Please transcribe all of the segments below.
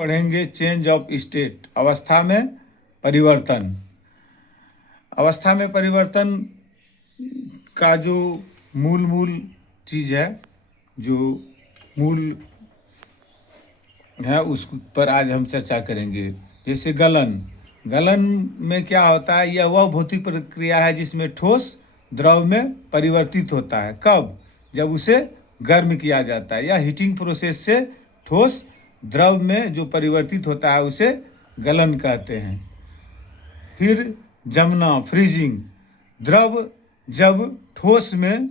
पढ़ेंगे change of state, अवस्था में परिवर्तन। अवस्था में परिवर्तन का जो मूल चीज़ है, जो मूल है, उस पर आज हम चर्चा करेंगे। जैसे गलन में क्या होता है? यह वह भौतिक प्रक्रिया है जिसमें ठोस द्रव में परिवर्तित होता है। कब? जब उसे गर्म किया जाता है या हीटिंग प्रोसेस से ठोस द्रव में जो परिवर्तित होता है उसे गलन कहते हैं। फिर जमना, फ्रीजिंग, द्रव जब ठोस में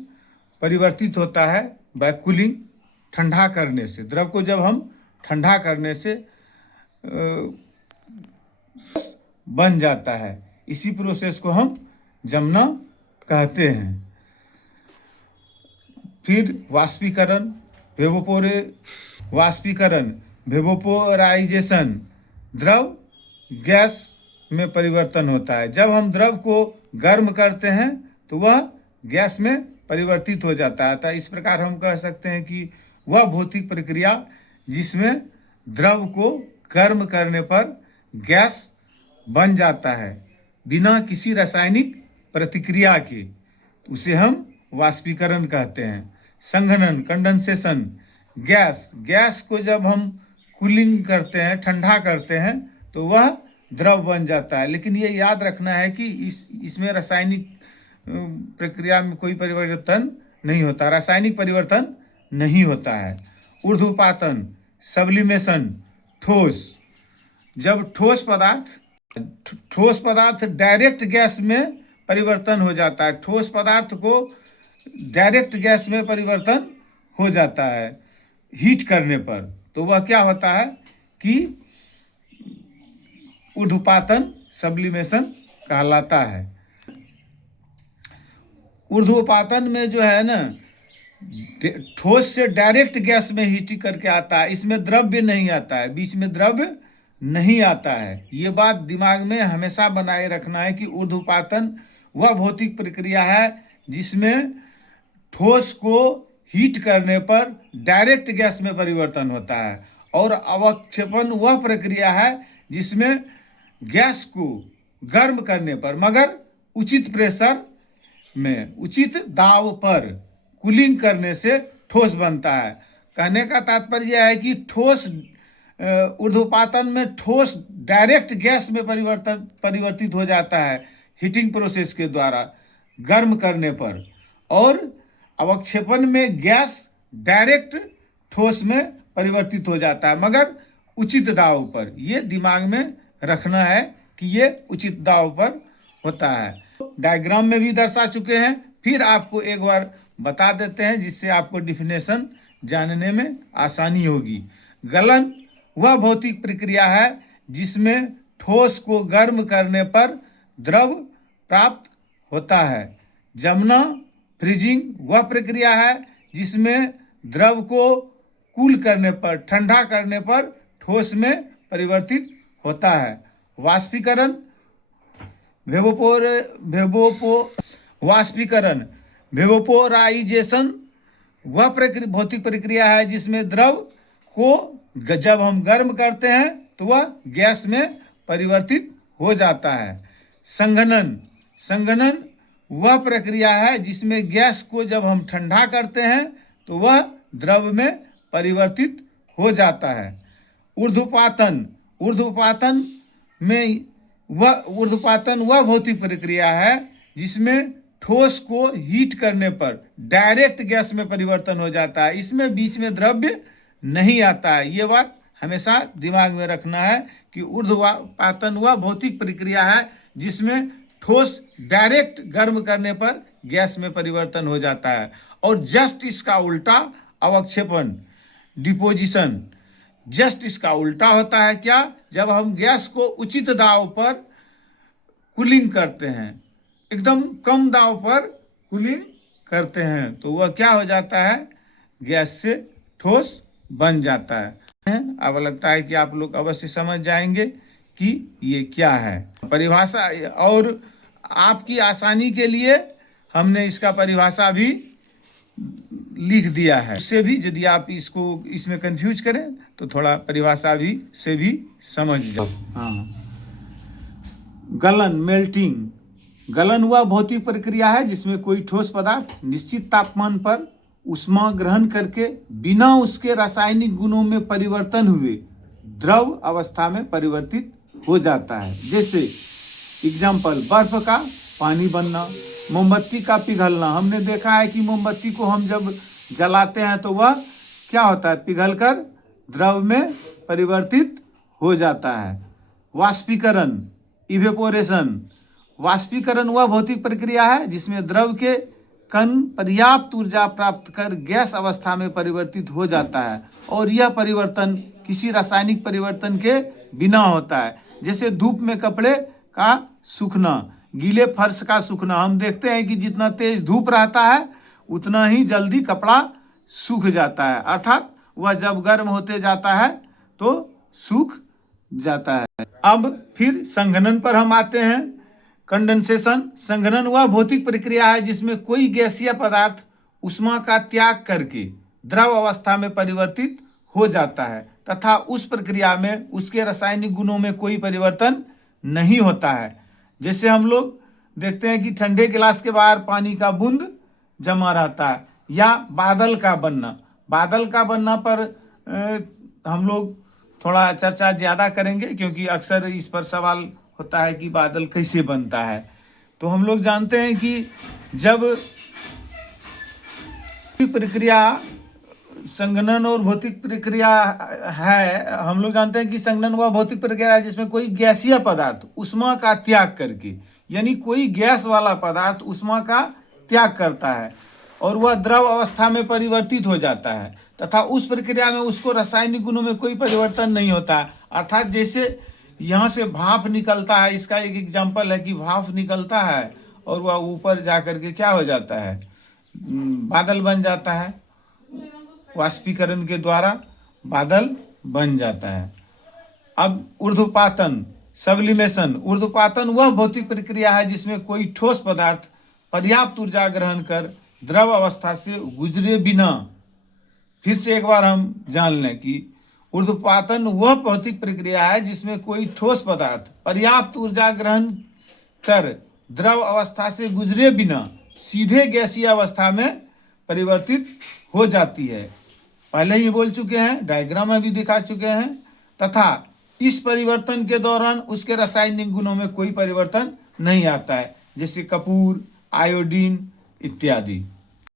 परिवर्तित होता है बाय कूलिंग, ठंडा करने से। द्रव को जब हम ठंडा करने से बन जाता है, इसी प्रोसेस को हम जमना कहते हैं। फिर वाष्पीकरण, वेपोराइजेशन, द्रव गैस में परिवर्तन होता है। जब हम द्रव को गर्म करते हैं तो वह गैस में परिवर्तित हो जाता है। तो इस प्रकार हम कह सकते हैं कि वह भौतिक प्रक्रिया जिसमें द्रव को गर्म करने पर गैस बन जाता है बिना किसी रासायनिक प्रतिक्रिया के, उसे हम वाष्पीकरण कहते हैं। संघनन, कंडेंसेशन, गैस को जब हम कूलिंग करते हैं, ठंडा करते हैं, तो वह द्रव बन जाता है। लेकिन ये याद रखना है कि इसमें रासायनिक प्रक्रिया में कोई परिवर्तन नहीं होता, रासायनिक परिवर्तन नहीं होता है। ऊर्ध्वपातन, सब्लिमेशन, ठोस, जब ठोस पदार्थ डायरेक्ट गैस में परिवर्तन हो जाता है, ठोस पदार्थ को डायरेक्ट गैस में परिवर्तन हो जाता है हीट करने पर, तो वह क्या होता है कि ऊर्ध्वपातन, सब्लिमेशन कहलाता है। ऊर्ध्वपातन में जो है ना, ठोस से डायरेक्ट गैस में हीट करके आता है, इसमें द्रव्य नहीं आता है, बीच में द्रव्य नहीं आता है। ये बात दिमाग में हमेशा बनाए रखना है कि ऊर्ध्वपातन वह भौतिक प्रक्रिया है जिसमें ठोस को हीट करने पर डायरेक्ट गैस में परिवर्तन होता है, और अवक्षेपण वह प्रक्रिया है जिसमें गैस को गर्म करने पर, मगर उचित प्रेशर में, उचित दाब पर कूलिंग करने से ठोस बनता है। कहने का तात्पर्य है कि ठोस ऊर्ध्वपातन में ठोस डायरेक्ट गैस में परिवर्तित हो जाता है हीटिंग प्रोसेस के द्वारा गर्म करने पर, और अवक्षेपण में गैस डायरेक्ट ठोस में परिवर्तित हो जाता है, मगर उचित दाब पर। ये दिमाग में रखना है कि ये उचित दाब पर होता है। डायग्राम में भी दर्शा चुके हैं, फिर आपको एक बार बता देते हैं जिससे आपको डिफिनेशन जानने में आसानी होगी। गलन वह भौतिक प्रक्रिया है जिसमें ठोस को गर्म करने पर द्रव प्राप्त होता है। जमना, फ्रीजिंग वह प्रक्रिया है जिसमें द्रव को कूल करने पर, ठंडा करने पर ठोस में परिवर्तित होता है। वाष्पीकरण, वेपोराइजेशन वह भौतिक प्रक्रिया है जिसमें द्रव को जब हम गर्म करते हैं तो वह गैस में परिवर्तित हो जाता है। संघनन वह प्रक्रिया है जिसमें गैस को जब हम ठंडा करते हैं तो वह द्रव में परिवर्तित हो जाता है। ऊर्ध्वपातन वह भौतिक प्रक्रिया है जिसमें ठोस को हीट करने पर डायरेक्ट गैस में परिवर्तन हो जाता है, इसमें बीच में द्रव्य नहीं आता है। ये बात हमेशा दिमाग में रखना है कि ऊर्ध्वपातन वह भौतिक प्रक्रिया है जिसमें ठोस डायरेक्ट गर्म करने पर गैस में परिवर्तन हो जाता है, और जस्ट इसका उल्टा अवक्षेपण, डिपोजिशन, जस्ट इसका उल्टा होता है। क्या? जब हम गैस को उचित दाब पर कूलिंग करते हैं, एकदम कम दाब पर कूलिंग करते हैं, तो वह क्या हो जाता है? गैस से ठोस बन जाता है। अब लगता है कि आप लोग अवश्य समझ जाएंगे कि ये क्या है परिभाषा, और आपकी आसानी के लिए हमने इसका परिभाषा भी लिख दिया है, उससे भी यदि आप इसको इसमें कंफ्यूज करें तो थोड़ा परिभाषा भी से भी समझ जाओ। हाँ, गलन, मेल्टिंग। गलन वह भौतिक प्रक्रिया है जिसमें कोई ठोस पदार्थ निश्चित तापमान पर ऊष्मा ग्रहण करके बिना उसके रासायनिक गुणों में परिवर्तन हुए द्रव अवस्था में परिवर्तित हो जाता है। जैसे एग्जाम्पल, बर्फ का पानी बनना, मोमबत्ती का पिघलना। हमने देखा है कि मोमबत्ती को हम जब जलाते हैं तो वह क्या होता है, पिघलकर द्रव में परिवर्तित हो जाता है। वाष्पीकरण, इवेपोरेशन। वाष्पीकरण वह भौतिक प्रक्रिया है जिसमें द्रव के कण पर्याप्त ऊर्जा प्राप्त कर गैस अवस्था में परिवर्तित हो जाता है और यह परिवर्तन किसी रासायनिक परिवर्तन के बिना होता है। जैसे धूप में कपड़े का सूखना, गीले फर्श का सूखना। हम देखते हैं कि जितना तेज धूप रहता है उतना ही जल्दी कपड़ा सूख जाता है, अर्थात वह जब गर्म होते जाता है तो सूख जाता है। अब फिर संघनन पर हम आते हैं। कंडेंसेशन। संघनन वह भौतिक प्रक्रिया है जिसमें कोई गैसीय पदार्थ ऊष्मा का त्याग करके द्रव अवस्था में परिवर्तित हो जाता है तथा उस प्रक्रिया में उसके रासायनिक गुणों में कोई परिवर्तन नहीं होता है। जैसे हम लोग देखते हैं कि ठंडे गिलास के बाहर पानी का बूंद जमा रहता है, या बादल का बनना। बादल का बनना पर हम लोग थोड़ा चर्चा ज़्यादा करेंगे क्योंकि अक्सर इस पर सवाल होता है कि बादल कैसे बनता है। तो हम लोग जानते हैं कि जब प्रक्रिया संघनन और भौतिक प्रक्रिया है, हम लोग जानते हैं कि संघनन वह भौतिक प्रक्रिया है जिसमें कोई गैसीय पदार्थ ऊष्मा का त्याग करके, यानी कोई गैस वाला पदार्थ ऊष्मा का त्याग करता है और वह द्रव अवस्था में परिवर्तित हो जाता है तथा उस प्रक्रिया में उसको रासायनिक गुणों में कोई परिवर्तन नहीं होता है। अर्थात जैसे यहाँ से भाप निकलता है, इसका एक एग्जाम्पल है कि भाप निकलता है और वह ऊपर जा करके क्या हो जाता है, बादल बन जाता है। वाष्पीकरण के द्वारा बादल बन जाता है। अब ऊर्ध्वपातन, सब्लिमेशन। ऊर्ध्वपातन वह भौतिक प्रक्रिया है जिसमें कोई ठोस पदार्थ पर्याप्त ऊर्जा ग्रहण कर द्रव अवस्था से गुजरे बिना, फिर से एक बार हम जान लें कि ऊर्ध्वपातन वह भौतिक प्रक्रिया है जिसमें कोई ठोस पदार्थ पर्याप्त ऊर्जा ग्रहण कर द्रव अवस्था से गुजरे बिना सीधे गैसीय अवस्था में परिवर्तित हो जाती है। पहले ही बोल चुके हैं, डायग्राम में भी दिखा चुके हैं, तथा इस परिवर्तन के दौरान उसके रासायनिक गुणों में कोई परिवर्तन नहीं आता है, जैसे कपूर, आयोडीन इत्यादि।